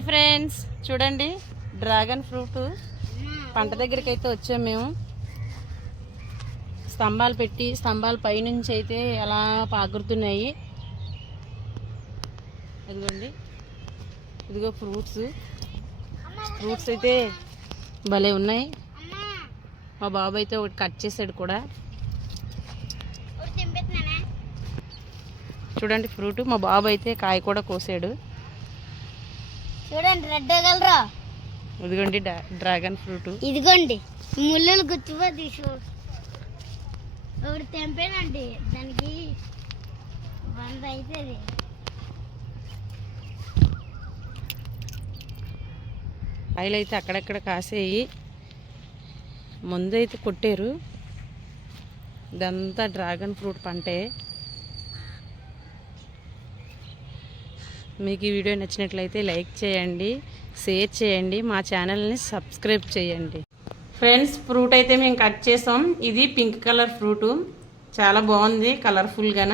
Friends చూడండి, dragon fruit పంట దగ్గరికి అయితే వచ్చాము మేము. స్తంభాలు పెట్టి స్తంభాల పైనుంచి అయితే అలా పాకురుతున్నాయి. ఇదిగోండి, ఇదిగో ఫ్రూట్స్ అయితే భలే ఉన్నాయి. మా బాబు అయితే ఒకటి కట్ చేసాడు కూడా. చూడండి ఫ్రూట్, మా బాబు అయితే కాయ కూడా కోసాడు. చూడండి, రెడ్ కలరా. ఇదిగోండి డ్రాగన్ ఫ్రూట్. ఇదిగోండి ముళ్ళలు గుచ్చిపోద్ది. ఒకటి తెంపేనండి, దానికి 100 అవుతుంది. కాయలు అయితే అక్కడక్కడ కాసేయి, ముందు అయితే కొట్టారు. ఇదంతా డ్రాగన్ ఫ్రూట్ పంటే. మీకు ఈ వీడియో నచ్చినట్లయితే లైక్ చేయండి, షేర్ చేయండి, మా ఛానల్ని సబ్స్క్రైబ్ చేయండి. ఫ్రెండ్స్, ఫ్రూట్ అయితే మేము కట్ చేసాం. ఇది పింక్ కలర్ ఫ్రూటు, చాలా బాగుంది కలర్ఫుల్గాన.